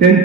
10th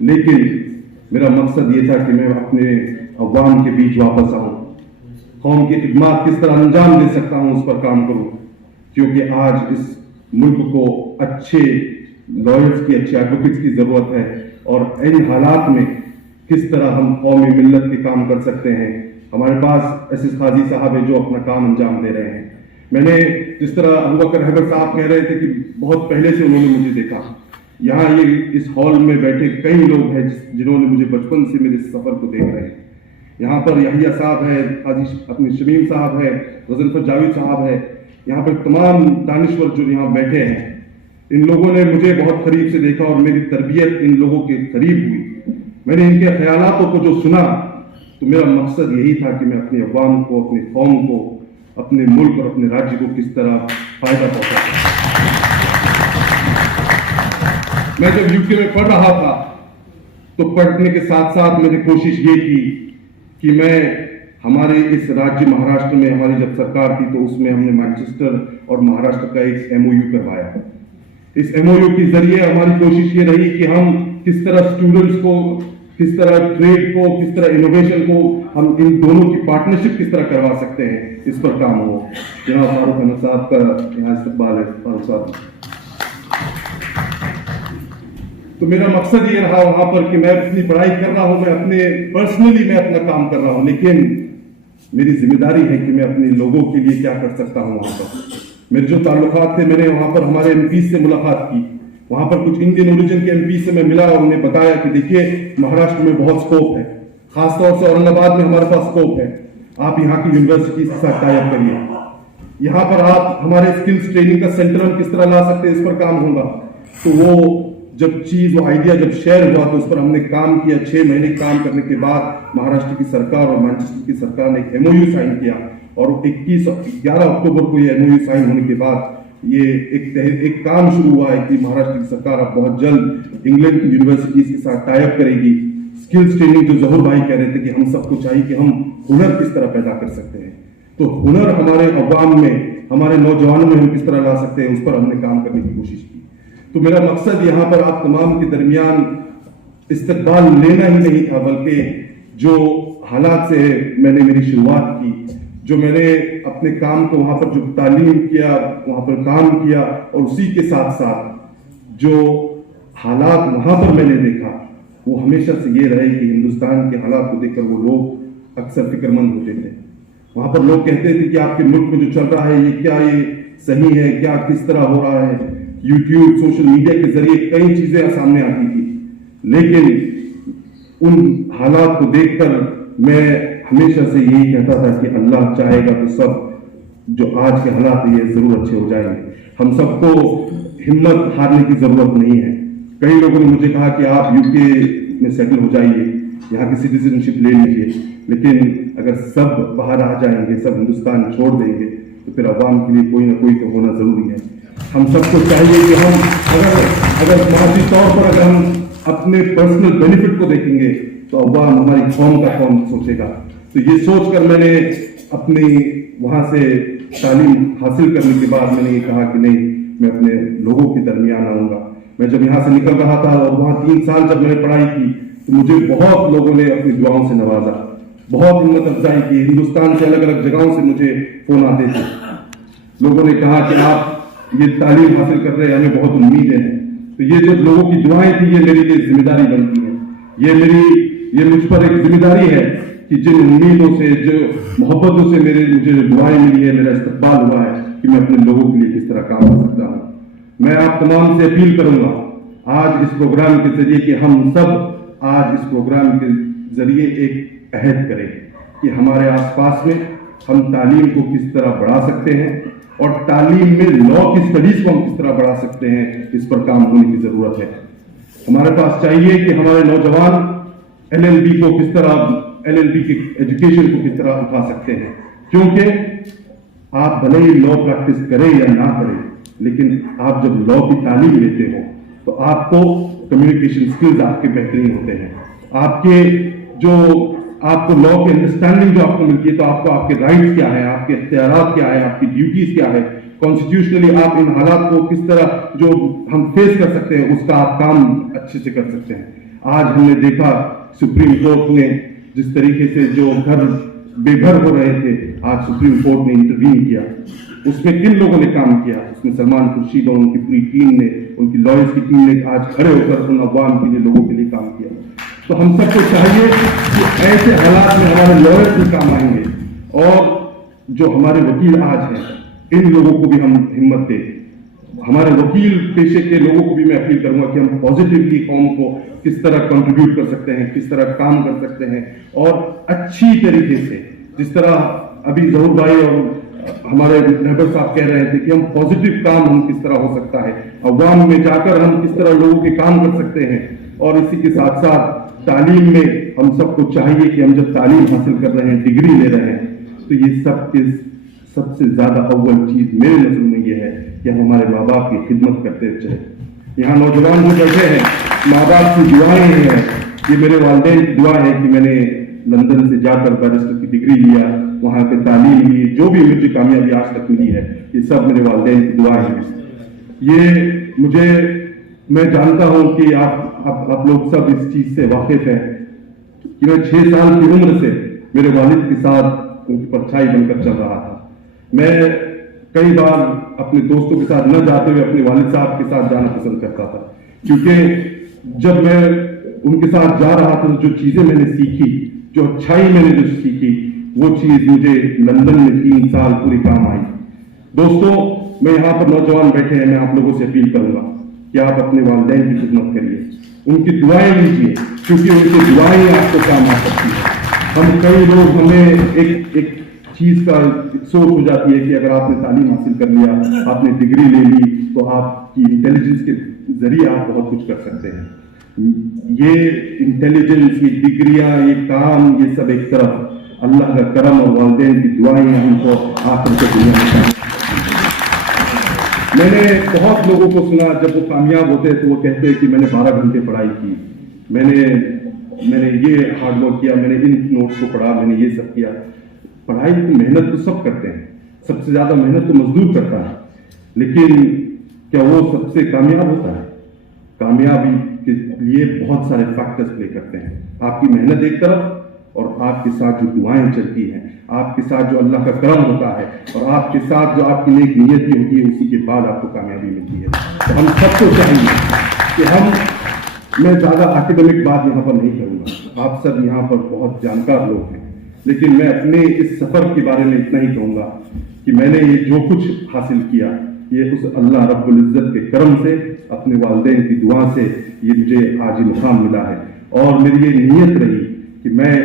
لیکن میرا مقصد یہ تھا کہ میں اپنے عوام کے بیچ واپس آؤں، قوم کی خدمات کس طرح انجام دے سکتا ہوں اس پر کام کروں، کیونکہ آج اس ملک کو اچھے لائرز کی، اچھے ایڈوکیٹس کی ضرورت ہے، اور ان حالات میں کس طرح ہم قومی ملت کے کام کر سکتے ہیں۔ ہمارے پاس ایس قاضی صاحب ہیں جو اپنا کام انجام دے رہے ہیں۔ میں نے جس طرح ابوبکر حیدر صاحب کہہ رہے تھے کہ بہت پہلے سے انہوں نے مجھے دیکھا، یہاں یہ اس ہال میں بیٹھے کئی لوگ ہیں جنہوں نے مجھے بچپن سے میرے سفر کو دیکھ رہے ہیں۔ یہاں پر یحییٰ صاحب ہے، قاضی اپنے شمیم صاحب ہے، غضنفر جاوید صاحب ہے، یہاں پر تمام دانشور جو یہاں بیٹھے ہیں، ان لوگوں نے مجھے بہت قریب سے دیکھا اور میری تربیت ان لوگوں کے قریب ہوئی۔ میں نے ان کے خیالاتوں کو جو سنا تو میرا مقصد یہی تھا کہ میں اپنے عوام کو، اپنی قوم کو، اپنے ملک اور اپنے راجیہ کو کس طرح فائدہ پہنچا سکوں۔ میں جب یو کے میں پڑھ رہا تھا تو پڑھنے کے ساتھ ساتھ میں نے کوشش یہ کی کہ میں ہمارے اس راجیہ مہاراشٹر میں ہماری جب سرکار تھی تو اس میں ہم نے مانچسٹر اور مہاراشٹر کا ایک MOU کروایا۔ اس MOU کے ذریعے ہماری کوشش یہ رہی کہ ہم کس طرح اسٹوڈنٹس کو، کس طرح ٹریڈ کو، کس طرح انوویشن کو، ہم ان دونوں کی پارٹنرشپ کس طرح کروا سکتے ہیں، اس پر کام ہو۔ جناب فاروق احمد صاحب کا یہاں استقبال ہے۔ فاروق صاحب، تو میرا مقصد یہ رہا وہاں پر کہ میں اپنی پڑھائی کر رہا ہوں، میں اپنے پرسنلی میں اپنا کام کر رہا ہوں، لیکن میری ذمہ داری ہے کہ میں اپنے لوگوں کے لیے کیا کر سکتا ہوں۔ وہاں پر میرے جو تعلقات تھے، میں نے وہاں پر ہمارے MP سے ملاقات کی، وہاں پر کچھ انڈین اوریجن کے MP سے میں ملا اور انہیں بتایا کہ دیکھیے مہاراشٹر میں بہت سکوپ ہے، خاص طور سے اورنگ آباد میں ہمارے پاس سکوپ ہے، آپ یہاں کی یونیورسٹی کے ساتھ ٹائی اپ کریے، یہاں پر آپ ہمارے اسکلز ٹریننگ کا سینٹر ہم کس طرح لا سکتے ہیں، اس پر کام ہوگا۔ تو وہ جب چیز، وہ آئیڈیا جب شیئر ہوا تو اس پر ہم نے کام کیا۔ 6 مہینے کام کرنے کے بعد مہاراشٹر کی سرکار اور مانچسٹر کی سرکار نے ایک MOU سائن کیا، اور 11 اکتوبر کو یہ MOU سائن ہونے کے بعد یہ ایک کام شروع ہوا ہے کہ مہاراشٹر کی سرکار اب بہت جلد انگلینڈ کی یونیورسٹیز کے ساتھ ٹائی اپ کرے گی۔ اسکلز ٹریننگ جو ظہور بھائی کہہ رہے تھے کہ ہم سب کو چاہیے کہ ہم ہنر کس طرح پیدا کر سکتے ہیں، تو ہنر ہمارے عوام میں، ہمارے نوجوانوں میں ہم کس طرح لا سکتے ہیں، اس پر ہم نے کام کرنے کی کوشش کی۔ تو میرا مقصد یہاں پر آپ تمام کے درمیان استقبال لینا ہی نہیں تھا، بلکہ جو حالات سے میں نے میری شروعات کی، جو میں نے اپنے کام کو وہاں پر جو تعلیم کیا، وہاں پر کام کیا، اور اسی کے ساتھ ساتھ جو حالات وہاں پر میں نے دیکھا، وہ ہمیشہ سے یہ رہے کہ ہندوستان کے حالات کو دیکھ کر وہ لوگ اکثر فکر مند ہوتے تھے۔ وہاں پر لوگ کہتے تھے کہ آپ کے ملک میں جو چل رہا ہے یہ صحیح ہے کیا، کس طرح ہو رہا ہے۔ یوٹیوب، سوشل میڈیا کے ذریعے کئی چیزیں سامنے آتی تھی، لیکن ان حالات کو دیکھ کر میں ہمیشہ سے یہی کہتا تھا کہ اللہ چاہے گا تو سب جو آج کے حالات ہیں یہ ضرور اچھے ہو جائیں گے۔ ہم سب کو ہمت ہارنے کی ضرورت نہیں ہے۔ کئی لوگوں نے مجھے کہا کہ آپ UK میں سیٹل ہو جائیے، یہاں کی سٹیزن شپ لے لیجیے، لیکن اگر سب باہر آ جائیں گے، سب ہندوستان چھوڑ دیں گے تو پھر عوام کے لیے کوئی نہ کوئی تو ہونا ضروری ہے۔ ہم سب کو چاہیے کہ ہم اگر معاشی طور پر اگر ہم اپنے پرسنل بینیفٹ کو دیکھیں گے تو عوام ہماری قوم کا کون سوچے گا۔ تو یہ سوچ کر میں نے اپنی وہاں سے تعلیم حاصل کرنے کے بعد میں نے یہ کہا کہ نہیں، میں اپنے لوگوں کے درمیان آؤں گا۔ میں جب یہاں سے نکل رہا تھا اور وہاں 3 سال جب میں نے پڑھائی کی تو مجھے بہت لوگوں نے اپنی دعاؤں سے نوازا، بہت ہمت افزائی کی۔ ہندوستان سے الگ الگ جگہوں سے مجھے فون آتے تھے، لوگوں نے کہا کہ آپ یہ تعلیم حاصل کر رہے ہیں، ہمیں بہت امیدیں ہیں۔ تو یہ جو لوگوں کی دعائیں تھیں یہ میرے لیے ذمہ داری بنتی ہے، یہ مجھ پر ایک ذمہ داری ہے کہ جن امیدوں سے، جو محبتوں سے مجھے دعائیں ملی ہے، میرا استقبال ہوا ہے، کہ میں اپنے لوگوں کے لیے کس طرح کام کر سکتا ہوں۔ میں آپ تمام سے اپیل کروں گا آج اس پروگرام کے ذریعے کہ ہم سب آج اس پروگرام کے ذریعے ایک عہد کریں کہ ہمارے آس پاس میں ہم تعلیم کو کس طرح بڑھا سکتے ہیں، اور تعلیم میں لا کی اسٹڈیز کو ہم کس طرح بڑھا سکتے ہیں، اس پر کام ہونے کی ضرورت ہے۔ ہمارے پاس چاہیے کہ ہمارے نوجوان LLB کو کس طرح، LLB کی ایجوکیشن کو کس طرح اٹھا سکتے ہیں، کیونکہ آپ بھلے ہی لا پریکٹس کریں یا نہ کریں، لیکن آپ جب لا کی تعلیم لیتے ہو تو آپ کو کمیونیکیشن سکلز آپ کے بہترین ہوتے ہیں، آپ کو لا کی انڈرسٹینڈنگ جو آپ کو ملتی ہے، تو آپ کو آپ کے رائٹس کیا ہے، آپ کے اختیارات کیا ہے، آپ کی ڈیوٹیز کیا ہے، کانسٹیٹیوشنلی آپ ان حالات کو کس طرح جو ہم فیس کر سکتے ہیں اس کا آپ کام اچھے سے کر سکتے ہیں۔ آج ہم نے دیکھا سپریم کورٹ نے جس طریقے سے جو گھر بے گھر ہو رہے تھے، آج سپریم کورٹ نے انٹروین کیا. اس میں کن لوگوں نے کام کیا؟ اس میں سلمان خورشید اور ان کی پوری ٹیم نے، ان کی لائرز کی ٹیم نے آج کھڑے ہو کر ان عوام کے لیے، لوگوں کے لیے کام کیا. تو ہم سب کو چاہیے کہ ایسے حالات میں ہمارے لائرز بھی کام آئیں گے، اور جو ہمارے وکیل آج ہیں ان لوگوں کو بھی ہم ہمت دیں. ہمارے وکیل پیشے کے لوگوں کو بھی میں اپیل کروں گا کہ ہم پازیٹیولی قوم کو کس طرح کنٹریبیوٹ کر سکتے ہیں، کس طرح کام کر سکتے ہیں، اور اچھی طریقے سے، جس طرح ابھی ظہور بھائی اور ہمارے رہبر صاحب کہہ رہے تھے کہ ہم پازیٹیو کام ہم کس طرح ہو سکتا ہے، عوام میں جا کر ہم کس طرح لوگوں کے کام کر سکتے ہیں. اور اسی کے ساتھ ساتھ تعلیم میں ہم سب کو چاہیے کہ ہم جب تعلیم حاصل کر رہے ہیں، ڈگری لے رہے ہیں، تو یہ سب سے زیادہ اول چیز میرے نظر میں یہ ہے کہ ہم ہمارے ماں باپ کی خدمت کرتے چلیں. یہاں نوجوان جو بیٹھے ہیں، ماں باپ کی دعائیں ہیں، یہ میرے والدین کی دعا ہے کہ میں نے لندن سے جا کر بیرسٹر کی ڈگری لیا، وہاں پہ تعلیم لی، جو بھی مجھے کامیابی آج تک ملی ہے، یہ سب میرے والدین کی دعائیں ہیں. میں جانتا ہوں کہ آپ لوگ سب اس چیز سے واقف ہیں کہ میں 6 سال کی عمر سے میرے والد کے ساتھ ان کی پرچھائی بن کر چل رہا تھا. میں کئی بار اپنے دوستوں کے ساتھ نہ جاتے ہوئے اپنے والد صاحب کے ساتھ جانا پسند کرتا تھا، کیونکہ جب میں ان کے ساتھ جا رہا تھا جو چیزیں میں نے سیکھی، جو اچھائی میں نے جو سیکھی، وہ چیز مجھے لندن میں 3 سال پوری کام آئی. دوستوں، میں یہاں پر نوجوان بیٹھے ہیں، میں آپ لوگوں سے اپیل کروں گا کہ آپ اپنے والدین کی خدمت کریے، ان کی دعائیں لیجیے، کیونکہ ان کی دعائیں آپ کو کام آ سکتی ہیں. ہم کئی لوگ، ہمیں ایک چیز کا سوچ ہو جاتی ہے کہ اگر آپ نے تعلیم حاصل کر لیا، آپ نے ڈگری لے لی، تو آپ کی انٹیلیجنس کے ذریعے آپ بہت کچھ کر سکتے ہیں. یہ انٹیلیجنس، یہ ڈگریاں، یہ کام، یہ سب ایک طرف، اللہ کا کرم اور والدین کی دعائیں ہم کو آخر سے دنیا میں. میں نے بہت لوگوں کو سنا جب وہ کامیاب ہوتے تو وہ کہتے ہیں کہ میں نے 12 گھنٹے پڑھائی کی، میں نے یہ ہارڈ ورک کیا، میں نے ان نوٹس کو پڑھا، میں نے یہ سب کیا. پڑھائی کی محنت تو سب کرتے ہیں، سب سے زیادہ محنت تو مزدور کرتا ہے، لیکن کیا وہ سب سے کامیاب ہوتا ہے؟ کامیابی کے لیے بہت سارے فیکٹرز پلے کرتے ہیں. آپ کی محنت ایک طرف، اور آپ کے ساتھ جو دعائیں چلتی ہیں، آپ کے ساتھ جو اللہ کا کرم ہوتا ہے، اور آپ کے ساتھ جو آپ کی نیک نیت کی ہوتی ہے، اسی کے بعد آپ کو کامیابی ملتی ہے. تو ہم سب کو چاہیے کہ میں زیادہ اکیڈمک بات یہاں پر نہیں کروں گا، آپ سب یہاں پر بہت جانکار لوگ ہیں، لیکن میں اپنے اس سفر کے بارے میں اتنا ہی کہوں گا کہ میں نے یہ جو کچھ حاصل کیا، یہ اس اللہ رب العزت کے کرم سے، اپنے والدین کی دعا سے یہ مجھے آج مقام ملا ہے. اور میری یہ نیت رہی کہ میں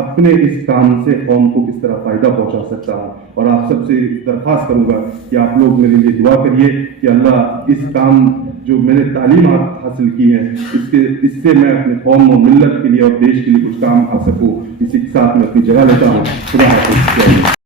اپنے اس کام سے قوم کو کس طرح فائدہ پہنچا سکتا ہوں. اور آپ سب سے درخواست کروں گا کہ آپ لوگ میرے لیے دعا کریے کہ اللہ اس کام جو میں نے تعلیم حاصل کی ہے، اس سے میں اپنے قوم و ملت کے لیے اور دیش کے لیے کچھ کام آ سکوں. اسی کے ساتھ میں اپنی جگہ لیتا ہوں. خدا حافظ.